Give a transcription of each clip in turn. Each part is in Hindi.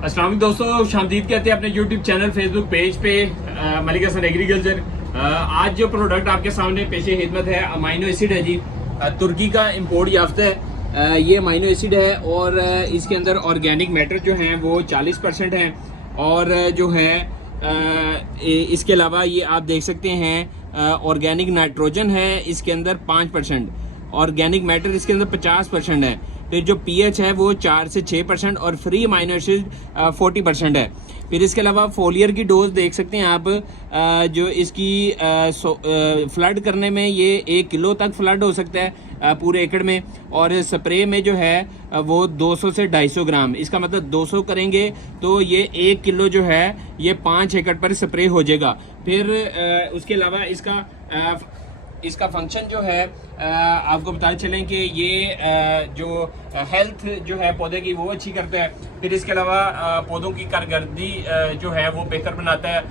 अस्सलाम वालेकुम दोस्तों, शामदीद कहते हैं अपने यूट्यूब चैनल फेसबुक पेज पे मलिक हसन एग्रीकल्चर। आज जो प्रोडक्ट आपके सामने पेशे खिदमत है अमाइनो एसिड है जी। तुर्की का इम्पोर्ट याफ्ता है ये अमाइनो एसिड है और इसके अंदर ऑर्गेनिक मैटर जो हैं वो 40% हैं और जो है इसके अलावा ये आप देख सकते हैं ऑर्गेनिक नाइट्रोजन है इसके अंदर 5%, ऑर्गेनिक मैटर इसके अंदर 50% है। फिर जो पीएच है वो 4 से 6% और फ्री अमाइनो एसिड 40% है। फिर इसके अलावा फोलियर की डोज देख सकते हैं आप, जो इसकी फ्लड करने में ये 1 किलो तक फ्लड हो सकता है पूरे एकड़ में, और स्प्रे में जो है वो 200 से 250 ग्राम, इसका मतलब 200 करेंगे तो ये 1 किलो जो है ये 5 एकड़ पर स्प्रे हो जाएगा। फिर उसके अलावा इसका फंक्शन जो है आपको बता चलें कि ये जो हेल्थ जो है पौधे की वो अच्छी करता है। फिर इसके अलावा पौधों की कारकर्दगी जो है वो बेहतर बनाता है,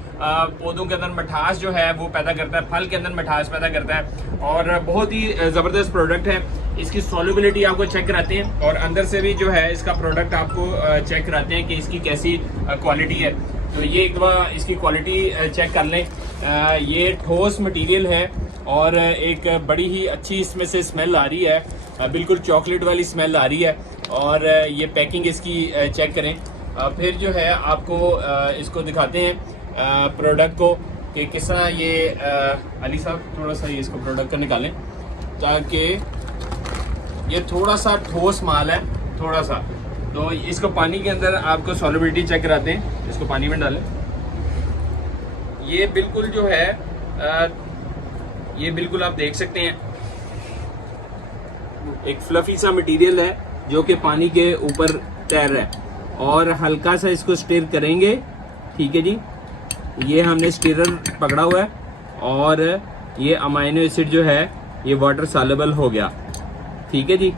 पौधों के अंदर मिठास जो है वो पैदा करता है, फल के अंदर मिठास पैदा करता है और बहुत ही ज़बरदस्त प्रोडक्ट है। इसकी सॉल्युबिलिटी आपको चेक कराते हैं और अंदर से भी जो है इसका प्रोडक्ट आपको चेक कराते हैं कि इसकी कैसी क्वालिटी है। तो ये एक बार इसकी क्वालिटी चेक कर लें। ये ठोस मटेरियल है और एक बड़ी ही अच्छी इसमें से स्मेल आ रही है, बिल्कुल चॉकलेट वाली स्मेल आ रही है। और ये पैकिंग इसकी चेक करें। फिर जो है आपको इसको दिखाते हैं प्रोडक्ट को कि किस तरह ये अली साहब थोड़ा सा ये इसको प्रोडक्ट का निकालें ताकि ये थोड़ा सा ठोस माल है थोड़ा सा। तो इसको पानी के अंदर आपको सॉल्युबिलिटी चेक कराते हैं, इसको पानी में डालें। ये बिल्कुल जो है ये बिल्कुल आप देख सकते हैं एक फ्लफी सा मटेरियल है जो कि पानी के ऊपर तैर रहा है और हल्का सा इसको स्टिर करेंगे। ठीक है जी, ये हमने स्टिरर पकड़ा हुआ है और ये अमाइनो एसिड जो है ये वाटर सॉल्युबल हो गया। ठीक है जी,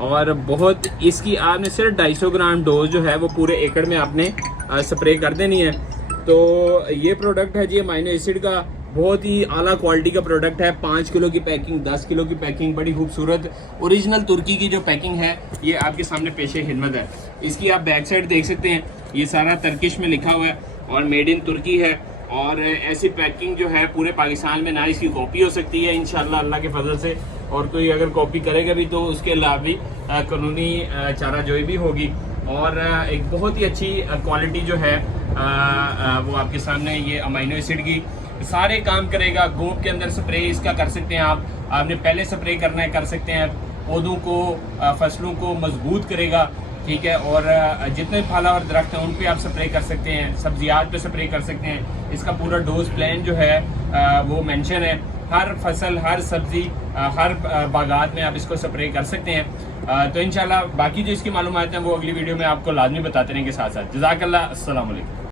और बहुत इसकी आपने सिर्फ 250 ग्राम डोज जो है वो पूरे एकड़ में आपने स्प्रे कर देनी है। तो ये प्रोडक्ट है जी अमाइनो एसिड का, बहुत ही आला क्वालिटी का प्रोडक्ट है। 5 किलो की पैकिंग, 10 किलो की पैकिंग, बड़ी खूबसूरत ओरिजिनल तुर्की की जो पैकिंग है ये आपके सामने पेशे खिदमत है। इसकी आप बैक साइड देख सकते हैं, ये सारा तर्किश में लिखा हुआ है और मेड इन तुर्की है। और ऐसी पैकिंग जो है पूरे पाकिस्तान में ना इसकी कॉपी हो सकती है इंशाल्लाह अल्लाह के फजल से, और कोई अगर कॉपी करेगा भी तो उसके अलावा भी कानूनी चाराजोई भी होगी। और एक बहुत ही अच्छी क्वालिटी जो है वो आपके सामने ये अमाइनो एसिड की सारे काम करेगा। गोब के अंदर स्प्रे इसका कर सकते हैं आपने पहले स्प्रे करना है कर सकते हैं, पौधों को फसलों को मजबूत करेगा। ठीक है, और जितने फलावर दरख्त हैं उन पे आप स्प्रे कर सकते हैं, सब्जियात पे स्प्रे कर सकते हैं। इसका पूरा डोज प्लान जो है वो मेंशन है, हर फसल हर सब्जी हर बागात में आप इसको स्प्रे कर सकते हैं। तो इंशाल्लाह बाकी जो इसकी मालूमात हैं वो अगली वीडियो में आपको लाजमी बताते रहेंगे साथ साथ। जज़ाकल्लाह, अस्सलाम वालेकुम।